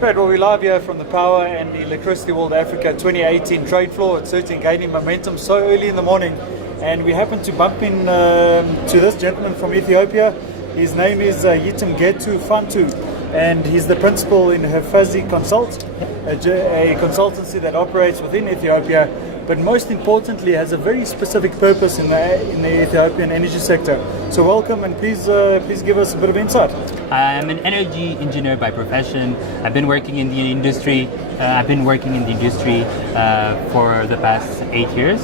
Great, well, we're live here from the Power and Electricity World Africa 2018 trade floor. It's certainly gaining momentum so early in the morning, and we happen to bump in to this gentleman from Ethiopia. His name is Yitemgeta Fantu, and he's the principal in Hafazi Consult, a consultancy that operates within Ethiopia, but most importantly has a very specific purpose in the Ethiopian energy sector. So welcome, and please give us a bit of insight. I'm an energy engineer by profession. I've been working in the industry. For the past 8 years.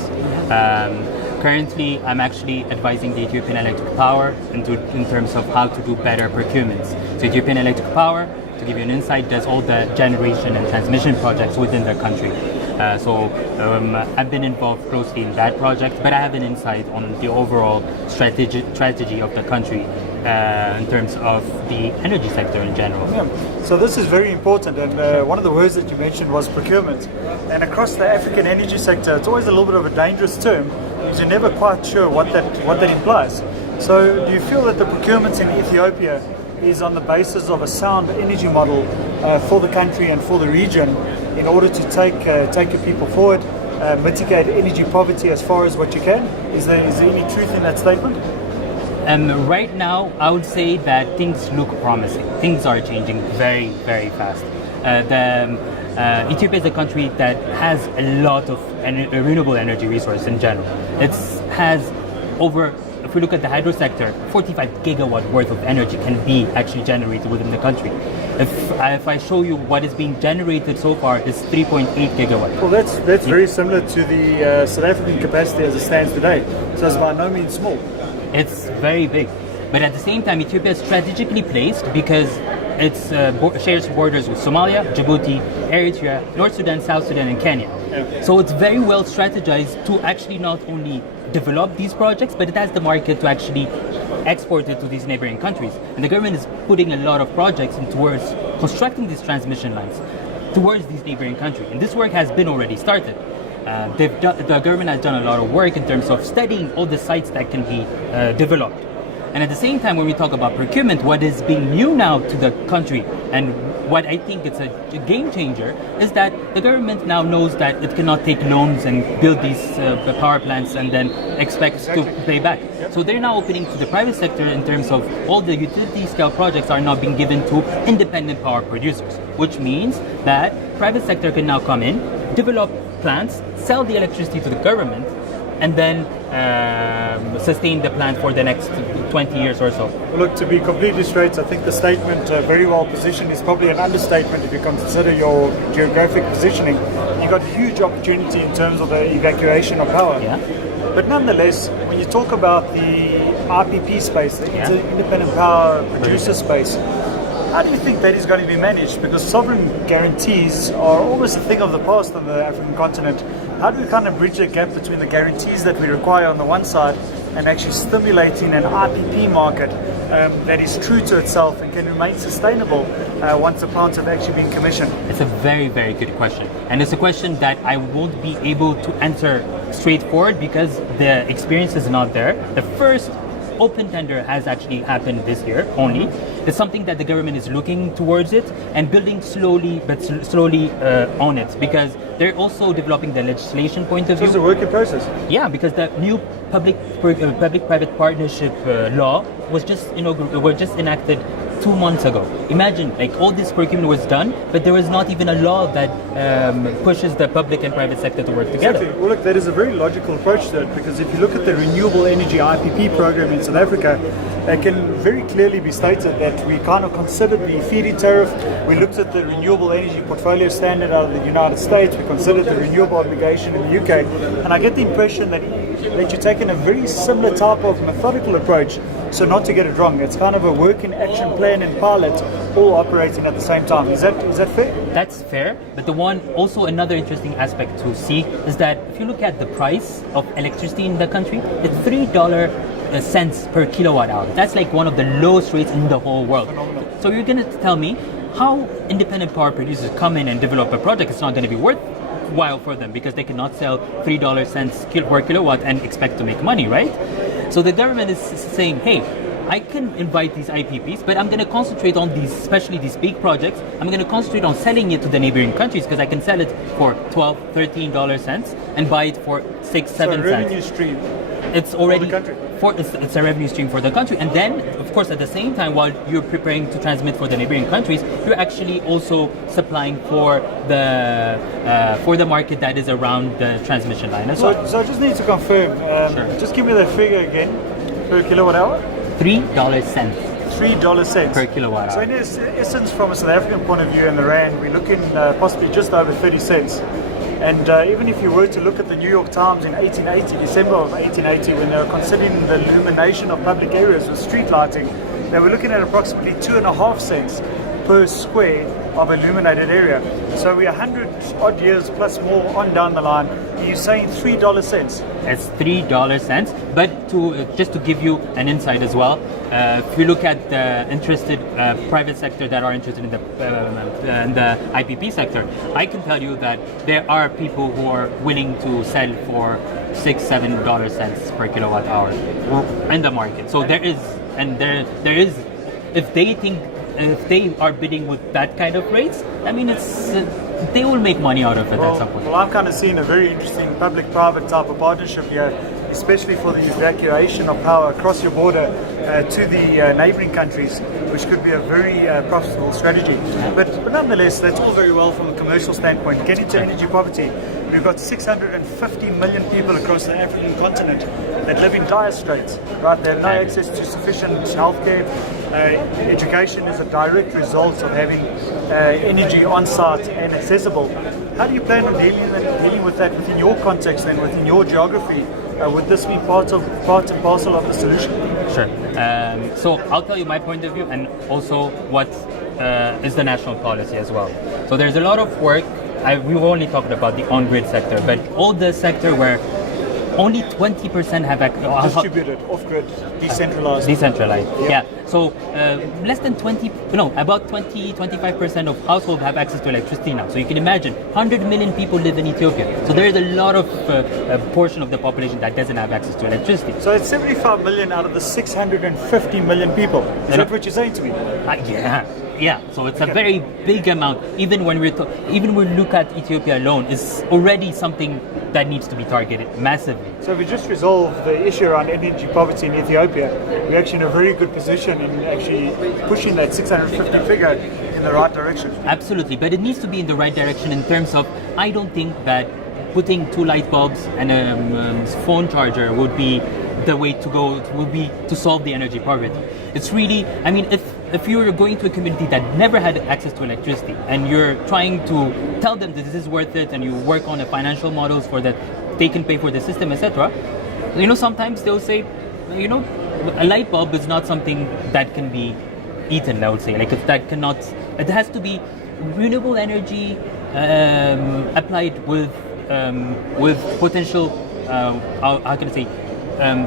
Currently, I'm actually advising the Ethiopian Electric Power in terms of how to do better procurements. So Ethiopian Electric Power, to give you an insight, does all the generation and transmission projects within their country. I've been involved closely in that project, but I have an insight on the overall strategy of the country in terms of the energy sector in general. Yeah. So this is very important, and one of the words that you mentioned was procurement. And across the African energy sector, it's always a little bit of a dangerous term because you're never quite sure what that implies. So do you feel that the procurement in Ethiopia is on the basis of a sound energy model for the country and for the region in order to take your people forward, mitigate energy poverty as far as what you can? Is there any truth in that statement? Right now, I would say that things look promising. Things are changing very, very fast. Ethiopia is a country that has a lot of renewable energy resource in general. It has over, if we look at the hydro sector, 45 gigawatt worth of energy can be actually generated within the country. If I show you what is being generated so far, is 3.8 gigawatt. Well, that's very similar to the South African capacity as it stands today. So it's by no means small. It's very big, but at the same time, Ethiopia is strategically placed because it shares borders with Somalia, Djibouti, Eritrea, North Sudan, South Sudan, and Kenya. Okay. So it's very well strategized to actually not only develop these projects, but it has the market to actually export it to these neighboring countries. And the government is putting a lot of projects towards constructing these transmission lines towards these neighboring countries. And this work has been already started. The government has done a lot of work in terms of studying all the sites that can be developed. And at the same time, when we talk about procurement, what is being new now to the country, and what I think it's a game changer, is that the government now knows that it cannot take loans and build these power plants and then expect to pay back. Yep. So they're now opening to the private sector in terms of all the utility scale projects are now being given to independent power producers, which means that private sector can now come in, develop plants, sell the electricity to the government, and then sustain the plant for the next 20 years or so. Well, look, to be completely straight, I think the statement very well positioned is probably an understatement if you consider your geographic positioning. You've got huge opportunity in terms of the evacuation of power. Yeah. But nonetheless, when you talk about the IPP space, the independent power producer space, how do you think that is going to be managed? Because sovereign guarantees are almost a thing of the past on the African continent. How do we kind of bridge the gap between the guarantees that we require on the one side and actually stimulating an IPP market that is true to itself and can remain sustainable once the plants have actually been commissioned? It's a very, very good question. And it's a question that I won't be able to answer straightforward because the experience is not there. The first open tender has actually happened this year only. It's something that the government is looking towards it and building slowly on it, because they're also developing the legislation point of view. So it's a work in process. Yeah, because the new public-private partnership law was just enacted 2 months ago. Imagine, like, all this procurement was done, but there was not even a law that pushes the public and private sector to work together. Exactly. Well, look, that is a very logical approach to it, because if you look at the renewable energy IPP program in South Africa, it can very clearly be stated that we kind of considered the feed-in tariff. We looked at the renewable energy portfolio standard out of the United States. We considered the renewable obligation in the UK. And I get the impression that you're taking a very similar type of methodical approach. So not to get it wrong, it's kind of a work in action plan and pilot all operating at the same time. Is that fair? That's fair. But another interesting aspect to see is that if you look at the price of electricity in the country, it's $3 cents per kilowatt hour. That's like one of the lowest rates in the whole world. Phenomenal. So you're going to tell me how independent power producers come in and develop a project? It's not going to be worthwhile for them because they cannot sell $3 cents per kilowatt and expect to make money, right? So the government is saying, hey, I can invite these IPPs, but I'm going to concentrate on these, especially these big projects. I'm going to concentrate on selling it to the neighboring countries because I can sell it for $12, $13 cents and buy it for 6, 7 So a revenue cents. stream It's already for the country. it's a revenue stream for the country, and then of course at the same time while you're preparing to transmit for the neighboring countries, you're actually also supplying for the market that is around the transmission line as well. So I just need to confirm. Sure. Just give me the figure again per kilowatt hour. $3 cents $3 per kilowatt So hour. in essence, from a South African point of view, in the rand, we're looking possibly just over 30 cents. And even if you were to look at the New York Times in 1880, December of 1880, when they were considering the illumination of public areas with street lighting, they were looking at approximately 2.5 cents per square of illuminated area. So we're 100 odd years plus more on down the line. You're saying $3 cents. It's $3 cents, but just to give you an insight as well, if you look at the interested private sector that are interested in the IPP sector, I can tell you that there are people who are willing to sell for $6-7 cents per kilowatt hour in the market. So there is, if they are bidding with that kind of rates, I mean, they will make money out of it at some point. Well, I'm kind of seeing a very interesting public-private type of partnership here, especially for the evacuation of power across your border to the neighboring countries, which could be a very profitable strategy. But nonetheless, that's all very well from a commercial standpoint. Getting to energy poverty, we've got 650 million people across the African continent that live in dire straits, right? They have no access to sufficient healthcare. Education is a direct result of having energy on site and accessible. How do you plan on dealing with that within your context and within your geography? Would this be part and parcel of the solution? Sure. So I'll tell you my point of view and also what is the national policy as well. So there's a lot of work. We've only talked about the on-grid sector, but all the sector where only 20% have distributed, off-grid, decentralized. Decentralized, yeah. So less than 25% of households have access to electricity now. So you can imagine, 100 million people live in Ethiopia. So there is a lot of portion of the population that doesn't have access to electricity. So it's 75 million out of the 650 million people. Is that what you're saying to me? Yeah. So it's a very big amount. Even when we look at Ethiopia alone, is already something that needs to be targeted massively. So if we just resolve the issue around energy poverty in Ethiopia, we're actually in a very good position in actually pushing that 650 figure in the right direction. Absolutely, but it needs to be in the right direction in terms of, I don't think that putting 2 light bulbs and a phone charger would be the way to go, would be to solve the energy poverty. It's really, I mean, if you're going to a community that never had access to electricity and you're trying to tell them that this is worth it and you work on the financial models for that they can pay for the system, etc., sometimes they'll say, a light bulb is not something that can be eaten, I would say. Like, it has to be renewable energy applied with potential, how can I say,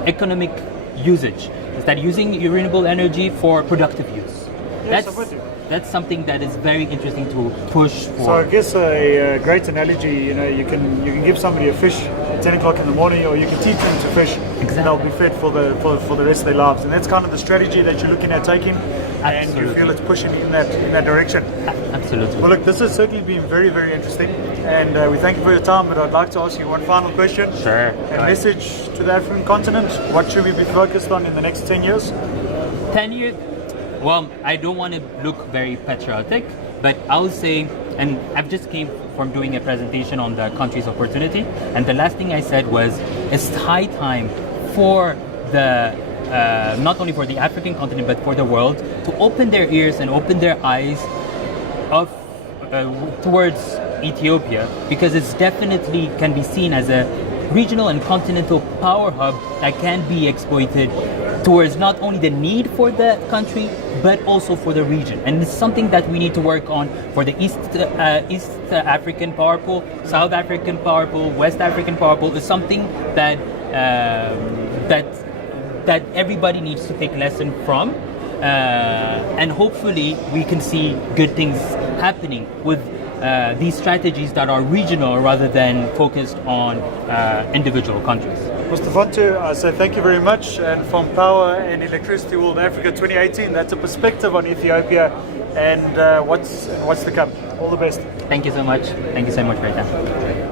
economic usage. Is that using renewable energy for productive use? Yes, I'm with you. That's something that is very interesting to push for. So I guess a great analogy, you can give somebody a fish at 10 o'clock in the morning, or you can teach them to fish, and they'll be fed for the rest of their lives. And that's kind of the strategy that you're looking at taking, and you feel it's pushing in that direction. Absolutely. Well, look, this has certainly been very, very interesting, and we thank you for your time. But I'd like to ask you one final question. Sure. A message to the African continent. What should we be focused on in the next 10 years? 10 years? Well, I don't want to look very patriotic, but I'll say, and I've just came from doing a presentation on the country's opportunity, and the last thing I said was, it's high time for the, not only for the African continent, but for the world, to open their ears and open their eyes towards Ethiopia, because it's definitely can be seen as a regional and continental power hub that can be exploited towards not only the need for the country, but also for the region. And it's something that we need to work on for the East African power pool, South African power pool, West African power pool. Is something that that everybody needs to take lesson from. And hopefully we can see good things happening with these strategies that are regional rather than focused on individual countries. Mr. Fantu, I say thank you very much. And from Power and Electricity World Africa 2018, that's a perspective on Ethiopia and what's to come. All the best. Thank you so much. Thank you so much for your time.